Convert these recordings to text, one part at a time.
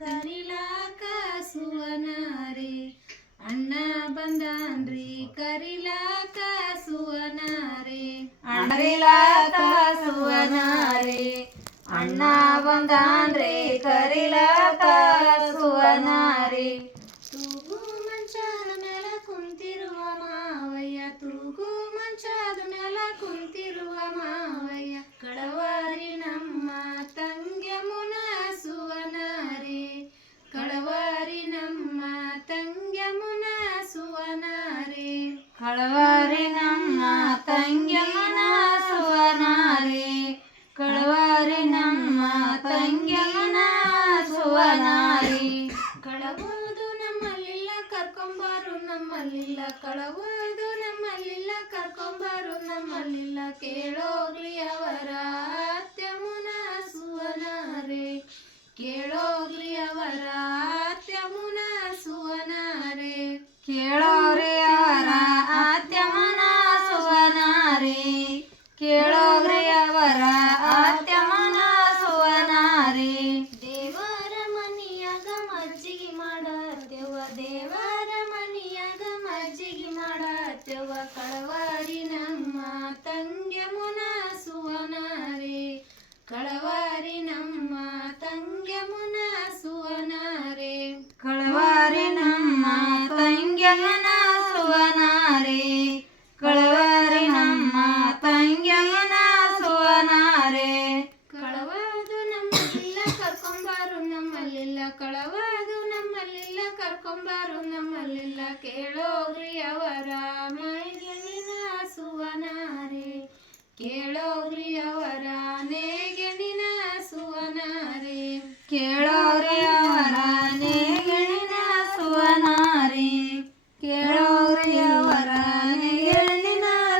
ಕರಿಲಾಕ ಸುವನಾರಿ ಅಣ್ಣ ಬಂದಾನ್ರಿ ಕರಿಲಾಕ ಸುವನಾರಿ ಅಣ್ಣರಿಲಾಕ ಸುವನಾರಿ ಅಣ್ಣ ಬಂದಾನ್ರಿ ಕರಿಲಾಕ ಸುವನಾರಿ ತೂಗು ಮಂಚದ ಮೇಲ ಕುಂತಿರುವ ಮಾವಯ್ಯ ತೂಗು ಮಂಚದ ಮೇಲ ಕುಂತಿರುವ ಮಾವಯ್ಯ ಕಳವಾರಿ ನಮ್ಮ ಕಳವಾರಿ ನಮ್ಮ ತಂಗ್ಯಮ್ಮನ ಸುವನಾರಿ ಕಳವಾರಿ ನಮ್ಮ ತಂಗ್ಯಮ್ಮನ ಸುವನಾರಿ ಕಳವೋದು ನಮ್ಮಲ್ಲಿಲ್ಲ, ಕರ್ಕೊಂಬಾರು ನಮ್ಮಲ್ಲಿಲ್ಲ. ಕಳಬಹುದು ನಮ್ಮಲ್ಲಿಲ್ಲ, ಕರ್ಕೊಂಬಾರು ನಮ್ಮಲ್ಲಿಲ್ಲ. ಕೇಳೋಗ್ಲಿ ಅವರ ತಂಗ್ಯ ಮುನ ಸುವನಾರೆ ಕಳವಾರಿ ನಮ್ಮ ತಂಗ್ಯಮ್ಮನ ಸುವನಾರಿ ಕಳವಾರಿ ನಮ್ಮ ತಂಗ್ಯಮ್ಮನ ಸುವನಾರೆ ಕಳವಾದು ನಮ್ಮಲ್ಲಿಲ್ಲ ಕರ್ಕೊಂಬಾರು ನಮ್ಮಲ್ಲಿಲ್ಲ. ಕಳವಾದು ನಮ್ಮಲ್ಲಿಲ್ಲ ಕರ್ಕೊಂಬಾರು ನಮ್ಮಲ್ಲಿಲ್ಲ. ಕೇಳೋಗ್ರಿ ಅವರ ಮೈಗಣಿನ ಸುವನಾರೆ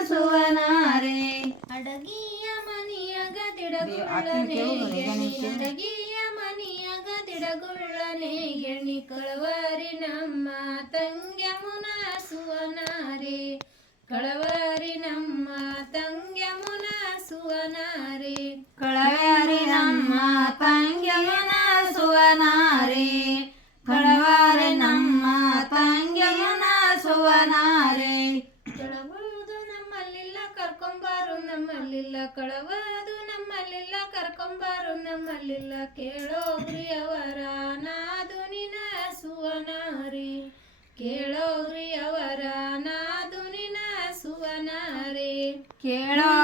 ಸುವನಾರಿ. ಅಡಗಿಯ ಕಳವಾರಿ ನಮ್ಮ ಸುವನಾರೆ. ಕಳವಾರಿ ಕರ್ಕೊಂಬಾರು ನಮ್ಮಲ್ಲಿಲ್ಲ ಕಳವದು, ನಮ್ಮಲ್ಲಿಲ್ಲ ಕರ್ಕೊಂಬಾರು ನಮ್ಮಲ್ಲಿಲ್ಲ ಕೇಳೋಗ್ರಿ ಅವರ ನಾದುನಿನ ಸುವನಾರಿ. ಕೇಳೋಗ್ರಿ ಅವರ ನಾದುನಿನ ಸುವನಾರಿ. ಕೇಳೋರಿ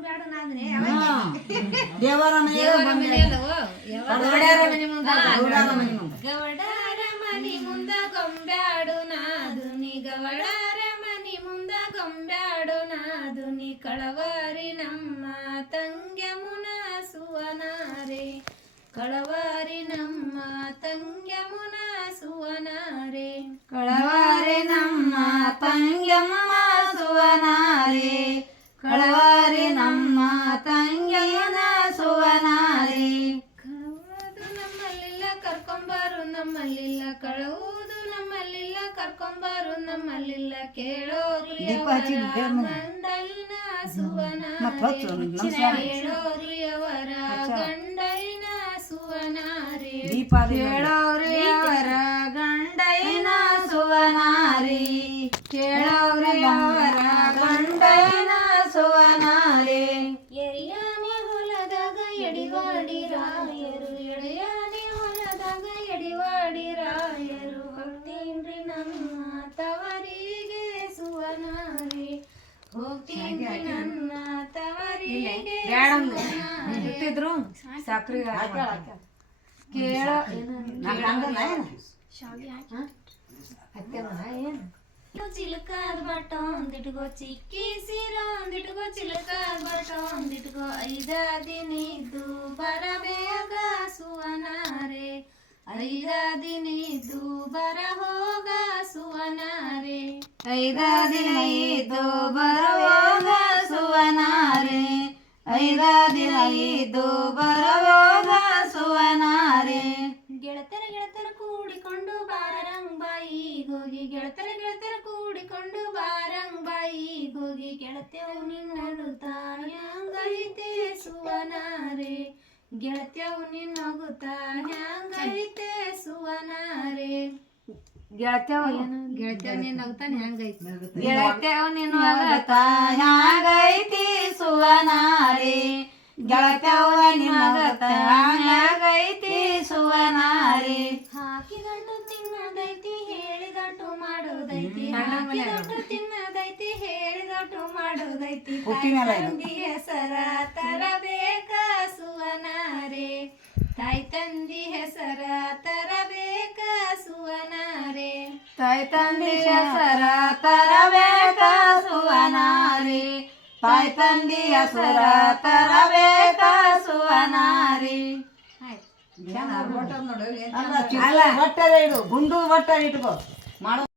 ನಾದನೆ ದೇವರ ಗವಡಾರ ಮನಿ ಮುಂದ. ಗೊಂಬ್ಯಾಡು ನಾದುನಿ ಗವಡಾರ ಮನಿ ಮುಂದ. ಗೊಂಬ್ಯಾಡು ನಾದುನಿ ಕಳವಾರಿ ನಮ್ಮ ತಂಗ್ಯ ಮುನ ಸುವನಾರೆ ಕಳವಾರಿ ನಮ್ಮ ತಂಗ್ಯ ಕರ್ಕೊಂಬಾರು ನಮ್ಮಲ್ಲಿಲ್ಲ ಕೇಳೋರಿ ದೀಪ ಹಚ್ಚಿದ್ದು ಅವರ ಗಂಡಲಿನ ಮನೆ. ಗಂಡೈನ ಮತ್ತ್ ಸುವನಾರೆ ಹಚ್ಚು, ನಮಸ್ಕಾರ. ಕೇಳೋರಿ ಅವರ ಗಂಡೈನ ಸುವನಾರೆ ದೀಪ ಕೇಳೋರಿ ಅವರ ಗಂಡೈನ ಸುವನಾರಿ ಎರಿಯಾನೆ ಹೊಲದಾಗ ಎಡಿವಾಡಿರ ಎರು ಎಳೆಯಾನೆ ಹೊಲದಾಗ ಎಡಿವಾಡಿ ಹೋಗ್ತೀನ್ರಿ ನನ್ನ ತವರಿಗೆ ಇಟ್ಟಿದ್ರು ಸಕ್ರಿ ಕೇಳೋ ಚಿಲಕಾದ ಬಟ್ಟ ಒಂದಿಟ್ಗೋ ಚಿಕ್ಕಿ ಸೀರ ಒಂದಿಟ್ಗೋ ಚಿಲಕಾದ ಬಟ್ಟ ಒಂದಿಟ್ಗೋ ಐದ ದಿನಿದ್ದು ಬರಬೇಗ ಸುವನಾರೆ ಐದ ದಿನಯಿತು ಬರವಾಗ ಸುವನಾರೆ ಐದ ಬರವೋಗ ಬರವಾಗ ಸುವನಾರೆ ಗೆಳತರ ಗೆಳತರ ಕೂಡಿಕೊಂಡು ಬಾರಂಬಾಯಿ ಹೋಗಿ ಗೆಳತರ ಗೆಳತರ ಕೂಡಿಕೊಂಡು ಬಾರಂಬಾಯಿ ಹೋಗಿ ಗೆಳತ್ಯವು ನಿನ್ನದು ತಾಯಂಗೈತೆ ಸುವನಾರೆ ಗೆಳತ್ಯವು ನಿನ್ನಗುತ್ತಾ ಹ್ಯಾಂಗೈತೆ ಸುವನಾರೆ ಗೆಳತ್ಯವ ಗೆಳತ್ಯವ ನಿನ್ನಗುತ್ತಾನೆ ಹ್ಯಾಂಗೈತೆ? ಗೆಳತ್ಯವ ನಿನ್ನ ಮಗತ ಹ್ಯಾಂಗೈತಿ? ಸುವನಾರಿ. ಗೆಳತ್ಯವ ಹ್ಯಾಂಗೈತಿ? ಸುವನಾರಿ. ಹಾಕಿದಟ್ಟು ತಿನ್ನದೈತಿ ಹೇಳಿದಟ್ಟು ಮಾಡೋದೈತಿ. ಹಾಕಿದಟ್ಟು ತಿನ್ನದೈತಿ ಹೇಳಿದಟ್ಟು ಮಾಡೋದೈತಿ. ತಂದಿ ಹೆಸರ ತರಬೇಕ ಸುವನಾರಿ. ತಾಯಿ ತಂದಿ ಹೆಸರ ಸುವನಾರೆ ತಾಯಿ ತಂದಿ ಹೆಸರ ತರಬೇಕ ಸುವನಾರಿ ತಾಯಿ ತಂದಿ ಹೆಸರ ತರಬೇಕ ಸುವನಾರಿ ಅಲ್ಲ ಚಿಕ್ಕ ಬಟ್ಟೆ ಇಡು ಗುಂಡು ಬಟ್ಟೆ ಇಟ್ಕೋ ಮಾಡು